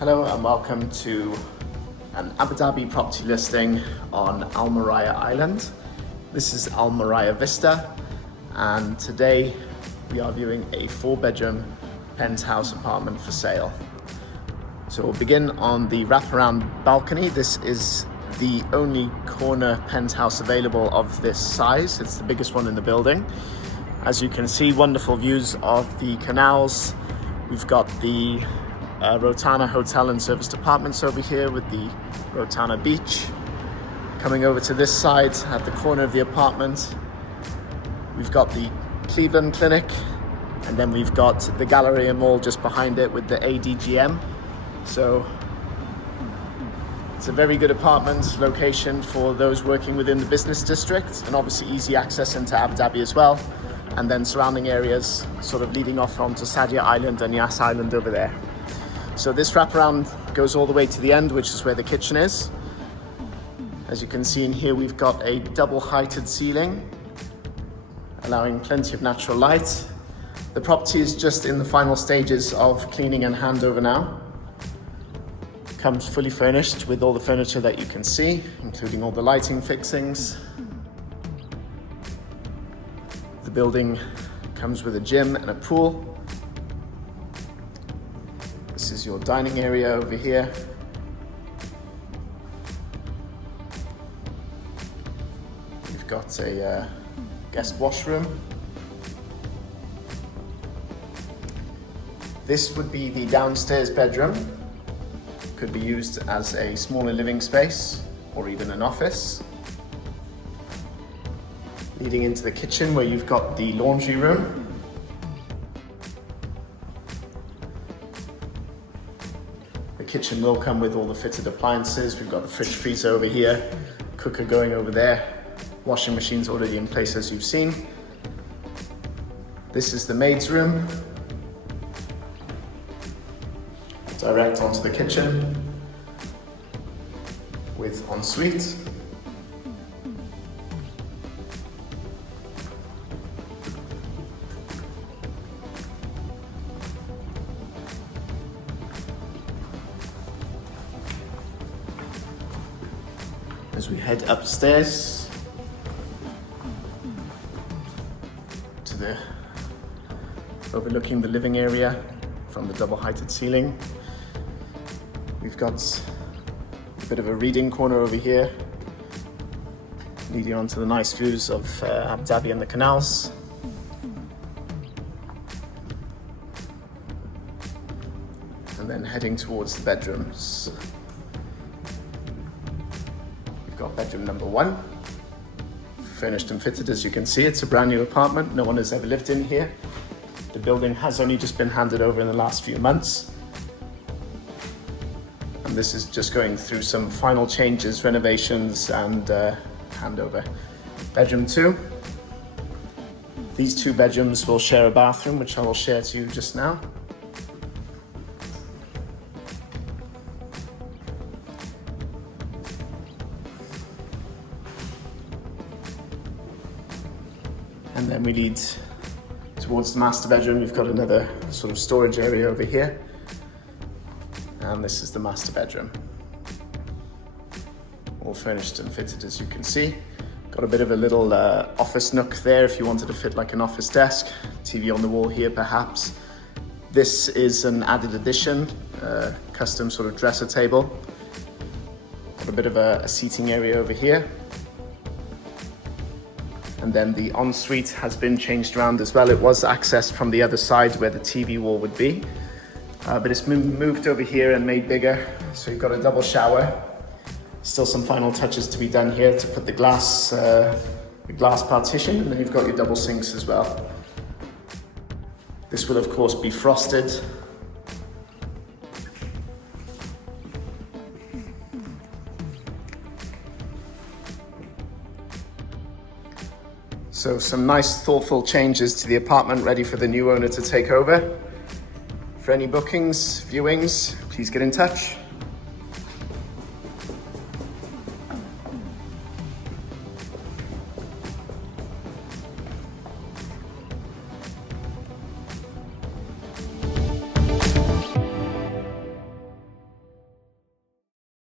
Hello and welcome to an Abu Dhabi property listing on Maryah Island. This is Maryah Vista, and today we are viewing a 4-bedroom penthouse apartment for sale. So we'll begin on the wraparound balcony. This is the only corner penthouse available of this size. It's the biggest one in the building. As you can see, wonderful views of the canals. We've got the Rotana Hotel and Serviced Apartments over here with the Rotana Beach. Coming over to this side at the corner of the apartment, we've got the Cleveland Clinic, and then we've got the Galleria Mall just behind it with the ADGM. So it's a very good apartment location for those working within the business district, and obviously easy access into Abu Dhabi as well. And then surrounding areas sort of leading off onto Sadia Island and Yas Island over there. So this wraparound goes all the way to the end, which is where the kitchen is. As you can see in here, we've got a double-heighted ceiling, allowing plenty of natural light. The property is just in the final stages of cleaning and handover now. Comes fully furnished with all the furniture that you can see, including all the lighting fixings. The building comes with a gym and a pool. This is your dining area over here. You've got a guest washroom. This would be the downstairs bedroom. Could be used as a smaller living space or even an office. Leading into the kitchen where you've got the laundry room. The kitchen will come with all the fitted appliances. We've got the fridge freezer over here, cooker going over there, washing machine's already in place as you've seen. This is the maid's room. Direct onto the kitchen with ensuite. As we head upstairs to the overlooking the living area from the double-heighted ceiling. We've got a bit of a reading corner over here, leading on to the nice views of Abu Dhabi and the canals. And then heading towards the bedrooms. We've got bedroom number 1, furnished and fitted. As you can see, it's a brand new apartment. No one has ever lived in here. The building has only just been handed over in the last few months. And this is just going through some final changes, renovations, and handover. Bedroom 2. These 2 bedrooms will share a bathroom, which I will share to you just now. And then we lead towards the master bedroom. We've got another sort of storage area over here. And this is the master bedroom. All furnished and fitted, as you can see. Got a bit of a little office nook there if you wanted to fit like an office desk. TV on the wall here perhaps. This is an added addition, custom sort of dresser table. Got a bit of a seating area over here. And then the ensuite has been changed around as well. It was accessed from the other side where the TV wall would be. But it's moved over here and made bigger. So you've got a double shower. Still some final touches to be done here to put the glass partition, and then you've got your double sinks as well. This will of course be frosted. So some nice thoughtful changes to the apartment, ready for the new owner to take over. For any bookings, viewings, please get in touch.